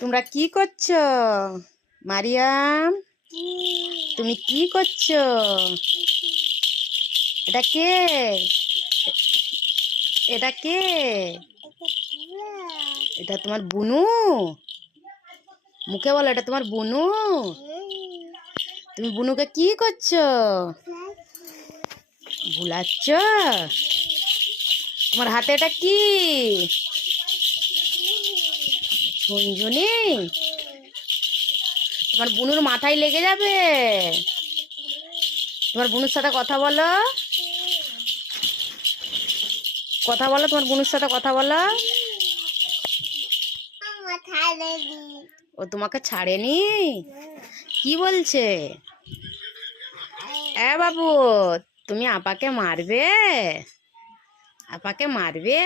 তোমরা কি করছো? মারিয়াম, তুমি কি করছো? এটা কে? এটা কে? এটা তোমার বুনু? মুখে বলো, এটা তোমার বুনু? তুমি বুনুকে কি করছো? ভুলাচ্ছ? তোমার হাতে এটা কি? ঝুনঝুনি? তোমার বুনুর মাথায় লেগে যাবে। তোমার বুনুর সাথে কথা বলো, কথা বলো, তোমার বুনুর সাথে কথা বলো। ও তোমাকে ছাড়েনি? কি বলছে? বাবু, তুমি আপাকে মারবে? আপাকে মারবে?